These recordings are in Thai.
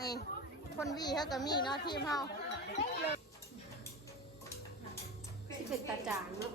นี่ คนวีเขาก็มีเนาะทีมเขาที่เป็นตาจางเนาะ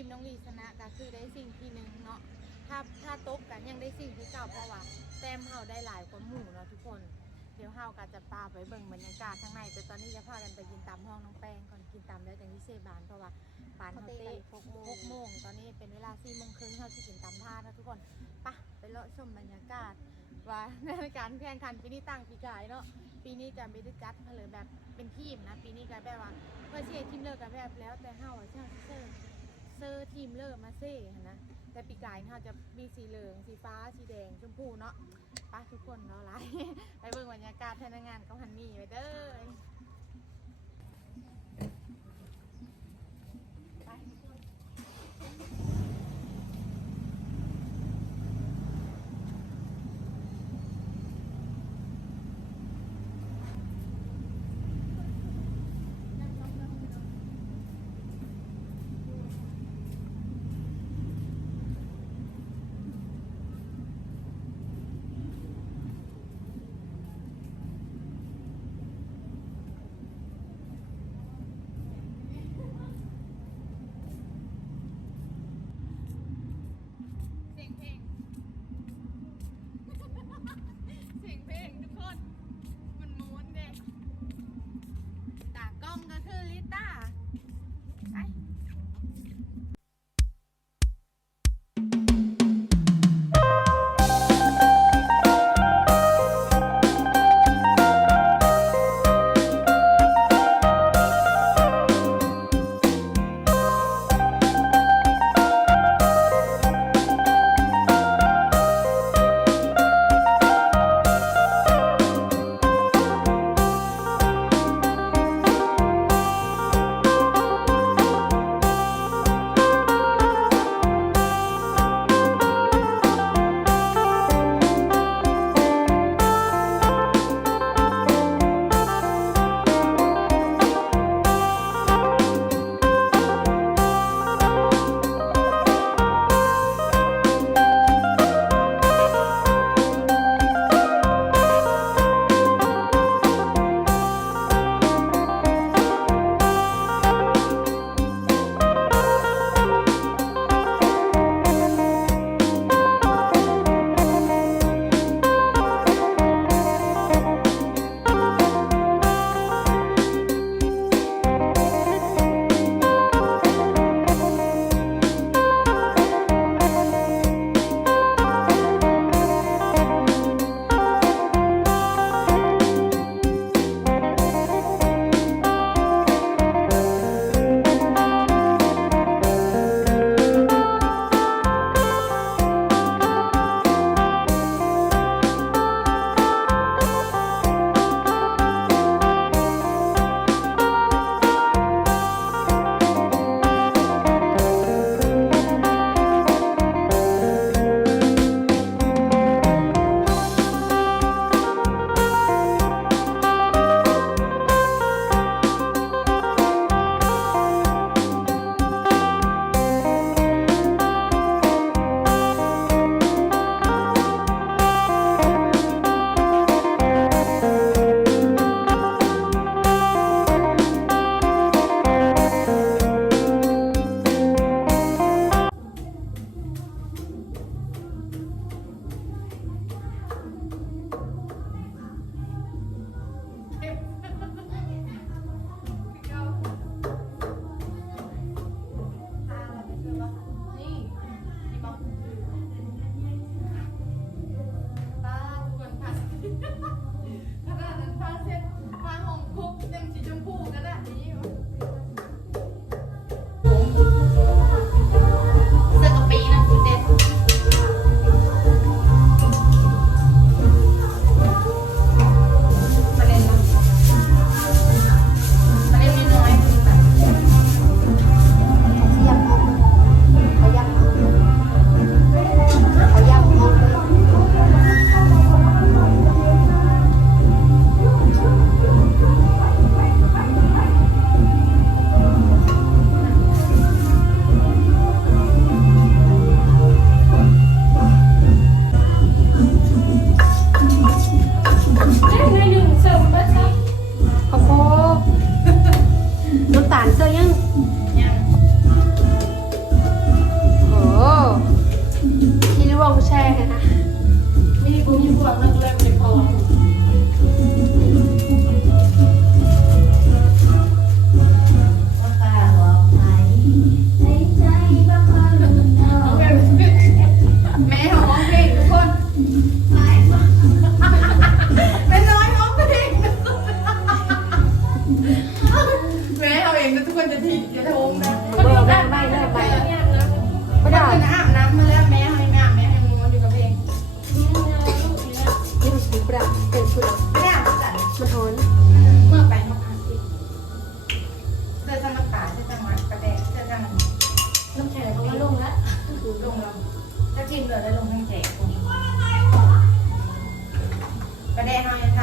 ทีมน้องลีชนะก็คือได้สิ่งที่หนึ่งเนาะถ้าถ้าตกกันยังได้สิ่งที่เก่าเพราะว่าแต้มเฮาได้หลายกว่าหมู่เนาะทุกคน เดี๋ยวเฮาก็จะพาไปเบิ่งบรรยากาศข้างในแต่ตอนนี้จะพากันไปกินตามห้องน้องแป้งก่อนกินตามได้แต่ที่เซบานเพราะว่าปานเขาเตะหกโมงหกโมงตอนนี้เป็นเวลาสี่โมงครึ่งเขาจะกินตามท่านะทุกคนไปะไปเลาะชมบรรยากาศว่าในการแข่งขันปีนี้ตั้งปีกายเนาะปีนี้จะไม่ได้จัดมาเลยแบบเป็นทีมนะ ปีนี้ก็แบบว่าเพื่อเชียร์ทีมเลิกกันแบบแล้วแต่เฮาอะเช่าเซอร์ เซอร์ทีมเลิกมาเซ่นะแต่ปีกายเฮาจะมีสีเหลืองสีฟ้าสีแดงชมพูเนาะไป้าทุกคนเนาะไลฟ์ไปเบิ่งบรรยากาศพนักงานกับฮันนี่ไปเด้อ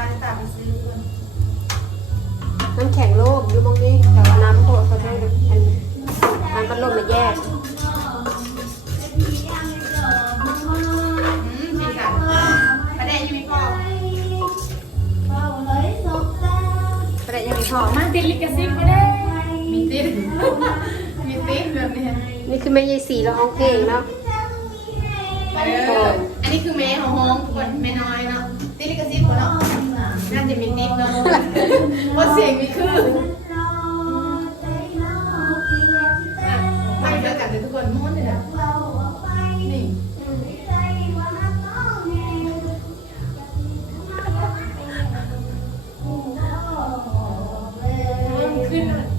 านตาไปซื้อคนน้ำแข็งโลกอยู่มองนี้แต่ว่าน้ำโคตรเขาได้อันน้ำพัดลมมาแยกอืมกินกันประเดี๋ยวยังไม่พอประเด็นยังไม่พอมันติดลิขสิทธิ์ไม่ได้มีติดมีติดแบบนี้นี่คือแม่ยายสีเราห้องเพลงเนาะเอออันนี้คือแม่ของห้องทุกคนแม่น้อยเนาะ ว่าเสียงมีคืออะไปเจอกันเลยทุกคนม้วนเลยนะนี่ม้วนขึ้นเล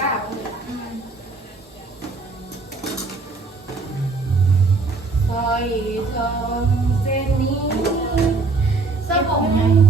กล้าบเลยซอยทองเส้นนี้สะผมไง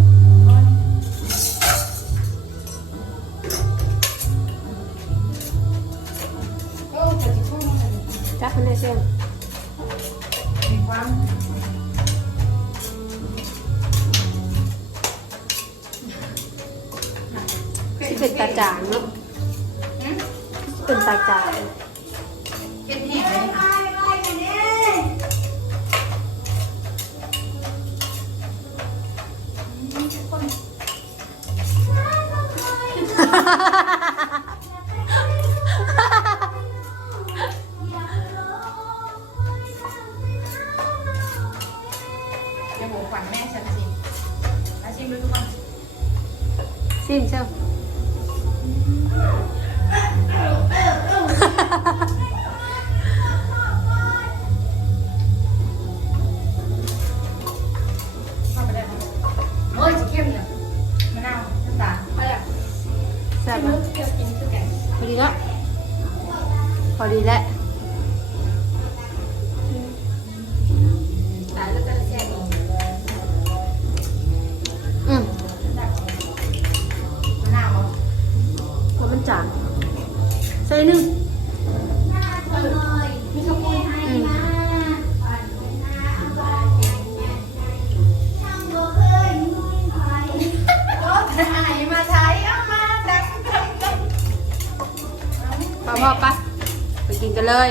เลย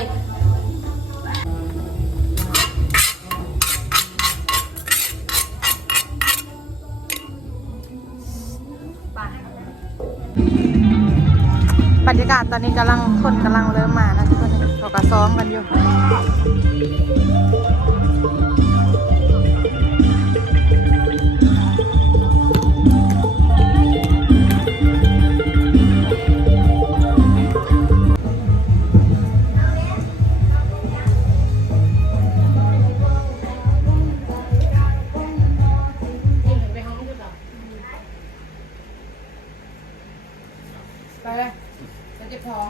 บรรยากาศตอนนี้กำลังคนกำลังเริ่มมานะทุกคนเขาก็ซ้อมกันอยู่ ท้อง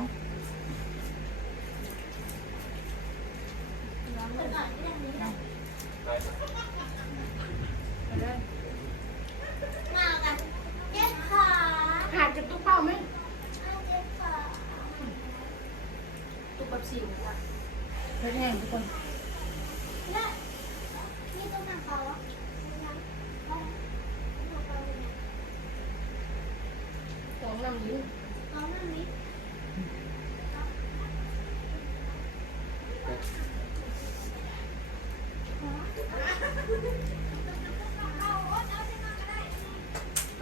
ไปเลยหาดกับตุ๊กเป้าไหมตุ๊กแบบสิวอะเพื่อนแห้งทุกคนสองลำนี้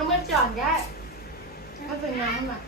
เอามื่อจอดได้ก็เป็นน้ำอะ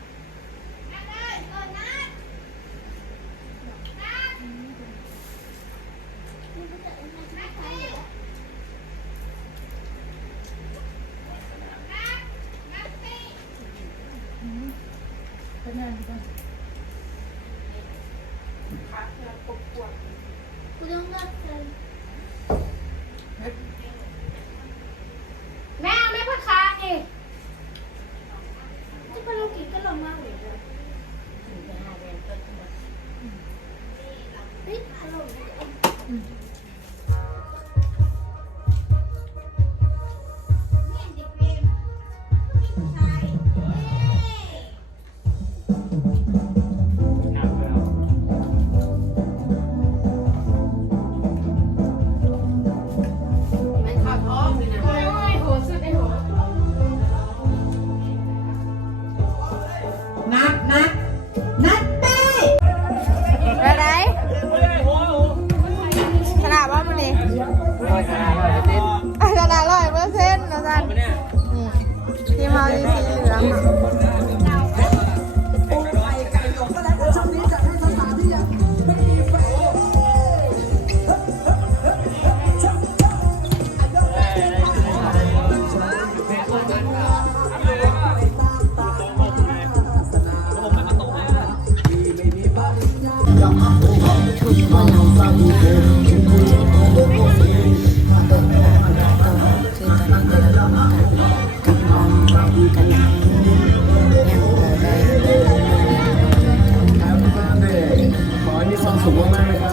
คือตอนนี้แต่ละคนกำลังรอกันยังบ่ได้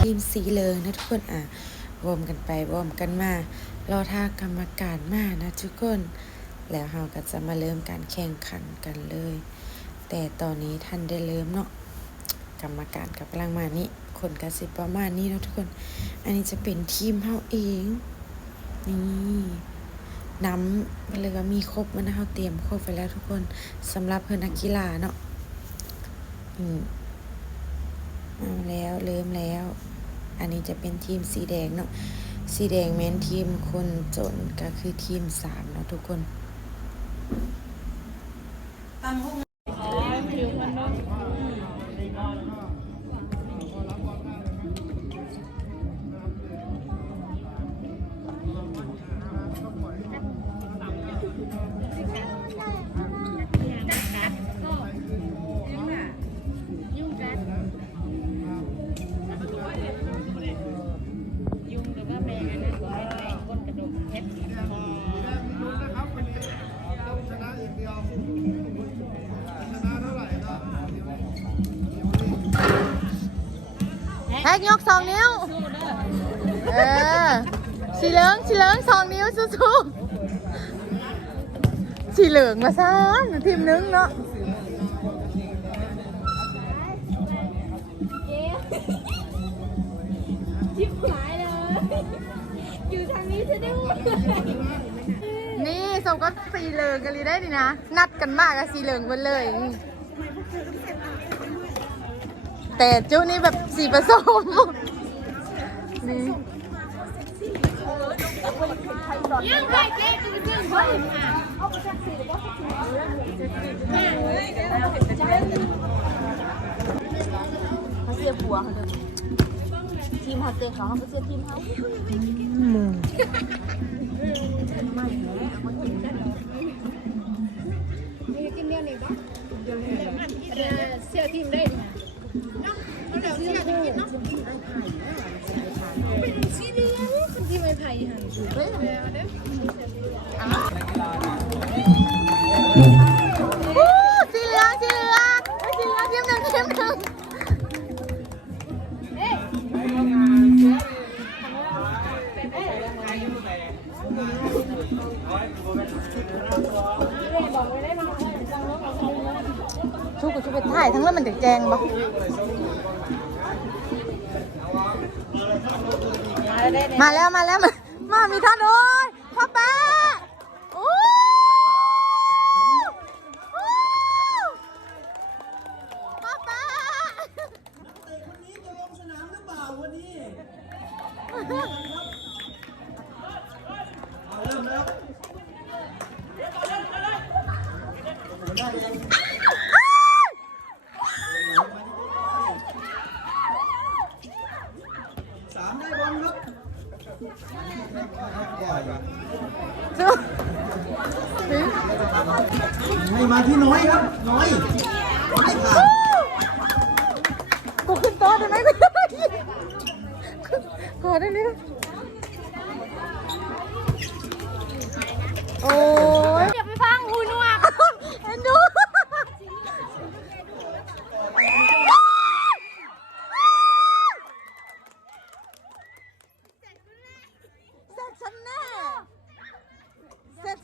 ทีมสีเลยนะทุกคนอะวอร์มกันไปวอร์มกันมารอท่ากรรมการมานะทุกคน แล้วเราก็จะมาเริ่มการแข่งขันกันเลย แต่ตอนนี้ท่านได้เริ่มเนาะกรรมการกับกำลังมานี่ คนกรสิบประมาณนี้เนาะทุกคน อันนี้จะเป็นทีมเฮาเอง นี่น้ำเลยว่ามีครบมันนะเขาเตรียมครบไปแล้วทุกคนสำหรับเพื่อนนักกีฬาเนาะอืมเอาแล้วเริ่มแล้ว อันนี้จะเป็นทีมสีแดงเนาะสีแดงแมนทีมคนจนก็คือทีมสามเนาะทุกคน สีเหลืองมาซ้ำทีมนึงเนาะชิบหายเลย อยู่ทางนี้จะได้หมนี่สมก็สีเหลืองกันเลยได้ดินะ นัดกันมากกับสีเหลืองหมดเลย แต่จุนี่แบบสีผสมนี่ยังไงเจ๊จะไปซื้อ เขาเสียผัวเขาเลยทีมเขาเจอร์เขาเขาเสื้อทีมเขาไม่กินเนี่ยนี่ปะเสื้อทีมได้เนาะเดิเสื้อทีมเนาะเป็นสีเหลืองคนที่ไม่ไผ่หันอยู่เลยอู้ ชูกับชูไปถ่ายทั้งเรื่องมันจะแจงปะมาแล้วมาแล้วมามามีท่านโอ้ยพ่อแป๊ะโอ้โอ้พ่อแป๊ะสู้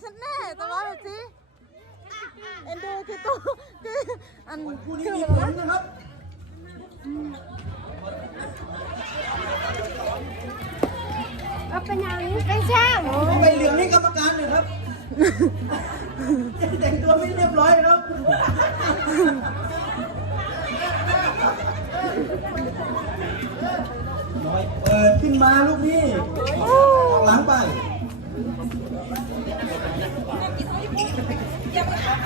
ฉันแน่ตลอดเลยสิเอ็นดูคือตู้คืออันคู่นี้คือมีแบบผว่าลนะครับเอาเป็นยังเป็นช่างเอาใบเหลืองให้กรรมการหน่อยครับแต่งตัวไม่เรียบร้อยครับน้อยเปิดขึ้นมาลูกนี่ออกหลังไป ไอ้พี่ก้าอ้าวจ้ะ แ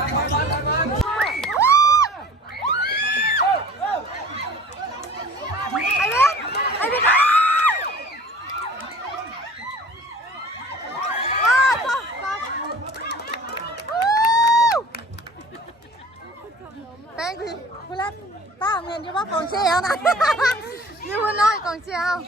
ป้งพี่คุณเล่นป้าเมียนอยู่ว่ากองเชียร์นะอยู่น้อยกองเชียร์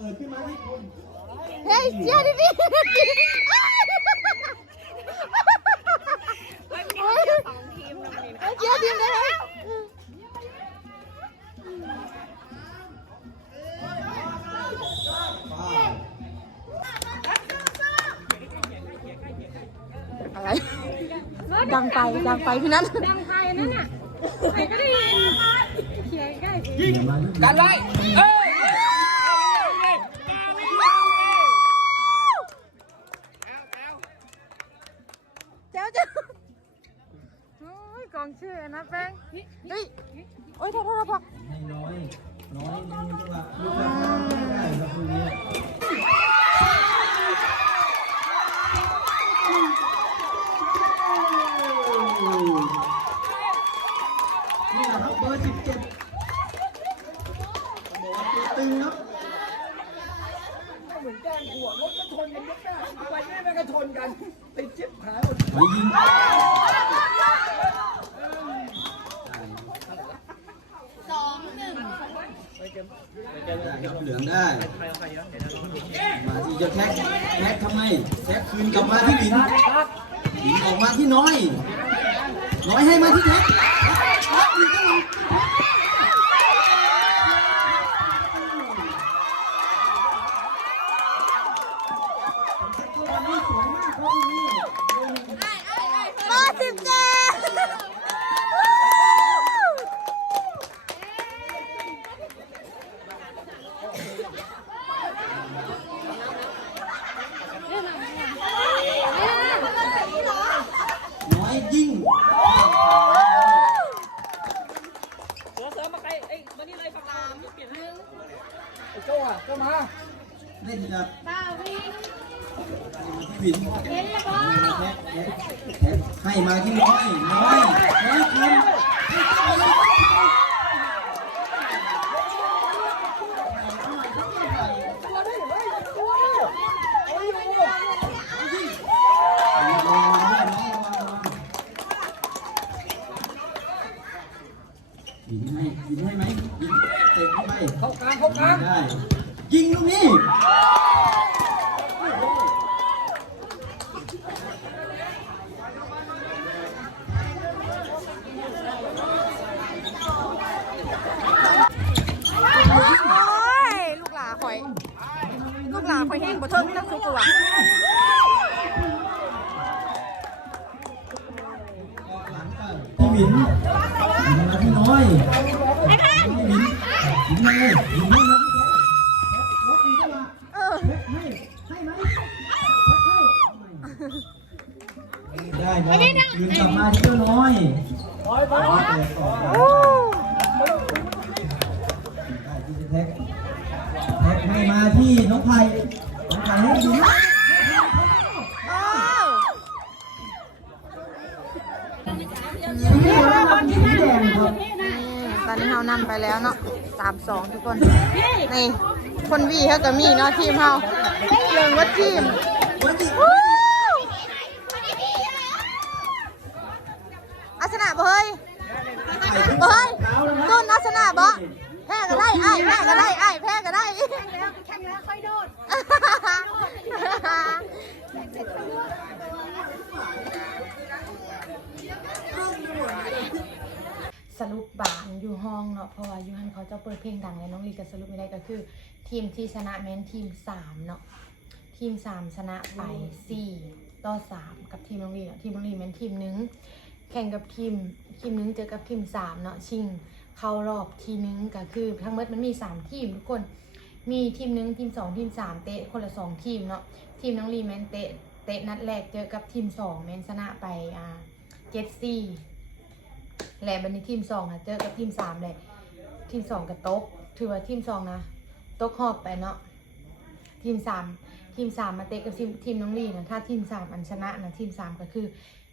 ปิดขึ้นมาที่คุณเฮ้ยเชียร์ดิพี่เฮ้ยสองทีมเชียร์ทีมได้ไหมอะไรดังไปดังไปพี่นั้นดังไฟนั่นน่ะใครก็ได้ยินเขียนใกล้สิกันไว้เอ้ย เจ้าเจ้าโอ้ยกองเชียร์นะแป้งเฮ้ยโอ้ยโทษโทษโทษ ให้น้อย น้อยไม่มีจังหวะลูกหลังไม่ได้ครับคู่นี้นี่แหละครับเบอร์สิบเจ็ดบอกว่าตัวตึงครับ เหมือนแกล้งหัวรถก็ชนกันยักหน้าไปนี่มันก็ชนกัน ติดชิบหายหมด ไปยิง สองหนึ่ง กับเหลืองได้ มาที่เจะแท็กแท็กทำไมแท็กคืนกลับมาที่หลินหลินออกมาที่น้อย น้อยให้มาที่แท็กแท็กอีกแล้วตัวนี้สวย มากครับคุณนี่เบอสิบเจ็ดน้อยยิ่ง เสือเสือมาไกลเอ้ยมานี่เลยฝั่งเราเปลี่ยนให้ไอ้โจ้อะโจ้มา เล่นกับ บ้าวิ่ง ที่หลิน เห็นแล้วก็ แท็กแท็กแท็กให้มาที่น้อย น้อย น้อยคืน ยิงให้ไหมยิงเตะเข้าไปเข้ากลางเข้ากลางได้ ยิงลูกนี้โอ้ย ลูกหลาข่อย ลูกหลาข่อยแห้งบ่เทิงตั้งสุกตัว เปิดก่อนได้ที่จะแท็กแท็กให้มาที่น้องไผ่น้องไผ่ให้ดีนะสีแดงครับสีแดงครับตอนนี้เฮานำไปแล้วเนาะสามสองทุกคน นี่ คนวีเขาก็มีเนาะทีมเฮาเรื่องว่าทีม ลงดังเลยน้องลีก็สรุปไม่ได้ก็คือ ทีมที่ชนะแม้นทีมสามเนาะทีมสามชนะไปสี่ต่อสามกับทีมน้องลีเนาะทีมน้องลีแม้นทีมหนึงแข่งกับทีมทีมหนึงเจอกับทีมสามเนาะชิงเข้ารอบทีนึงก็คือ ทั้งหมดมันมีสามทีมทุกคนมีทีมหนึงทีมสองทีมสามเตะคนละสองทีมเนาะทีมน้องลีแมนเตะเตะนัดแรกเจอกับทีมสองแมนชนะไปอ่าเจ็ดสี่และบันนี้ทีมสองนะเจอกับทีมสามเลย ทีมสองกับโต๊กถือว่าทีมสองนะโต๊กหอบไปเนาะทีมสามทีมสามมาเตะกับทีมทีมน้องลีนะถ้าทีมสามอันชนะนะทีมสามก็คือ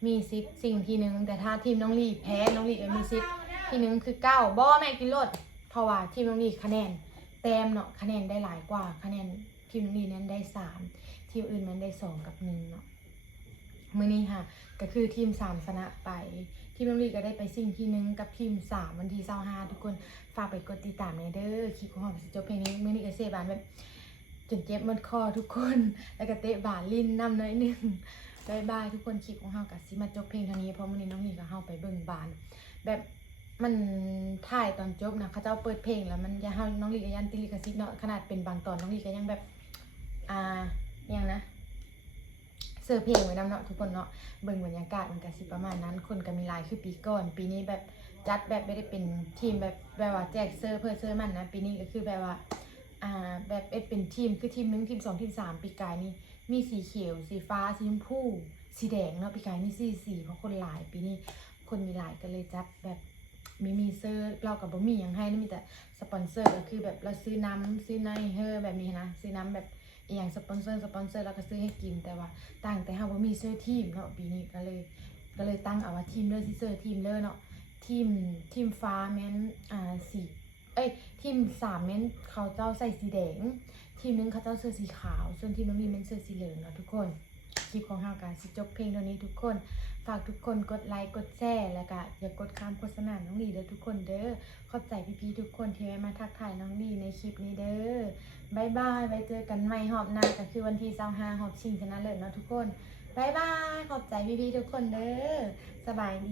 มีซิปสิ่งทีหนึง แต่ถ้าทีมน้องลีแพ้น้องลีก็มีซิปทีหนึงคือเก้าบอแม่กินรถเพราะว่าทีมน้องลีคะแนนแต้มเนาะคะแนนได้หลายกว่าคะแนนทีมน้องลีนั้นได้สามทีมอื่นนั้นได้สองกับหนึ่งเนาะ มื่อนี้ค่ะ ก็คือทีมสามชนะไป ทีมน้องลีก็ได้ไปสิ่งที่หนึ่งกับทีมสามวันที่เศร้าห้าทุกคนฝากไปกดติดตามในเด้อคลิปของเราสิจบเพลงนี้มื่อนี้ก็เซบานแบบจนเจ็บมันคอทุกคน แล้วก็เตะบาลิ้นน้ำหน้อยหนึงบายบายทุกคนคลิปของเรากับสิมาจบเพลงเท่านี้เพราะมื่อนี้น้องลีก็เข้าไปเบิ่งบาน แบบมันถ่ายตอนจบนะเขาเจ้าเปิดเพลงแล้วมันยังเฮาน้องลีก็ยันติลิกซิตเนาะขนาดเป็นบางตอนน้องลีก็ยังแบบอ่ายังนะ เสื้อเพลงไว้นำเนาะทุกคนเนาะเบิ่งบรรยากาศมันก็สิประมาณนั้น คนก็มีลายคือปีก่อน ปีนี้แบบจัดแบบไม่ได้เป็นทีมแบบแบบว่าแจกเสื้อเพื่อเสื้อมันนะปีนี้ก็คือแบบว่าอ่าแบบเอ็ดเป็นทีมคือทีมหนึ่งทีมสองทีมสามปีกายนี่มีสีเขียว สีฟ้าสีชมพูสีแดงเนาะปีกายมีสีสีเพราะคนหลายปีนี้คนมีหลายก็เลยจัดแบบมีมีเสื้อเรากับบ่มีหยังให้นะมีแต่สปอนเซอร์ก็คือแบบเราซื้อน้ำซื้อในเฮอแบบนี้นะซื้อน้ำแบบ อหย่างสปอนเซอร์สปอนเซอร์แล้วก็ซื้อให้กินแต่ว่าต่างแต่เฮาบ่มีเสื้อทีมเนาะปีนี้ก็เลยก็เลยตั้งเอาว่าทีมเลอสิเสื้อทีมเลอเนาะทีมทีมฟ้าแม้นอ่าสีเอ้ยทีมสามแม้นเขาเจ้าใส่สีแดง ทีมหนึงเขาเจ้าเสื้อสีขาว ส่วนทีมน้องมีแม้นเสื้อสีเหลืองเนาะทุกคนคลิปของเฮากันสิจบเพลงเท่านี้ทุกคน ฝากทุกคนกดไลค์กดแชร์แล้วก็อย่ากดข้ามโฆษณาน้องลีเด้อทุกคนเด้อขอบใจพี่ๆทุกคนที่มาทักทายน้องลีในคลิปนี้เด้อ บายบายไว้เจอกันใหม่หอบหน้าก็คือวันที่25หอบชิงชนะเลิศเนาะทุกคนบายบาย ขอบใจพี่ๆทุกคนเด้อสบายดี